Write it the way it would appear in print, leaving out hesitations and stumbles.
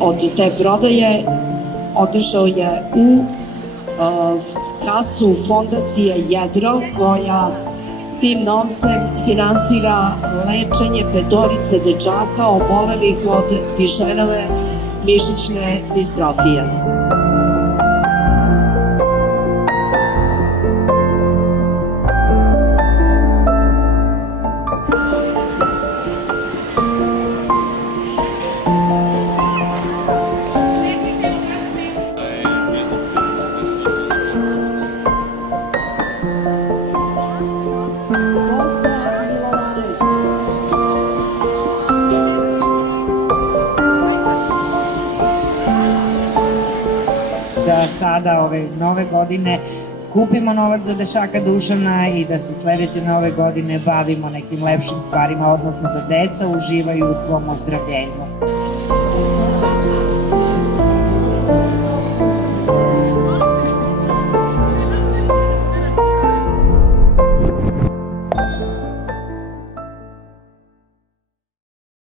od te prodaje otišao je u kasu fondacije Jedro, koja tim novcem finansira lečenje 5 dečaka obolelih od Dušenove mišićne distrofije. Da sada ove nove godine skupimo novac za dečaka Dušana i da se sledeće nove godine bavimo nekim lepšim stvarima, odnosno da deca uživaju u svom ozdravljenju.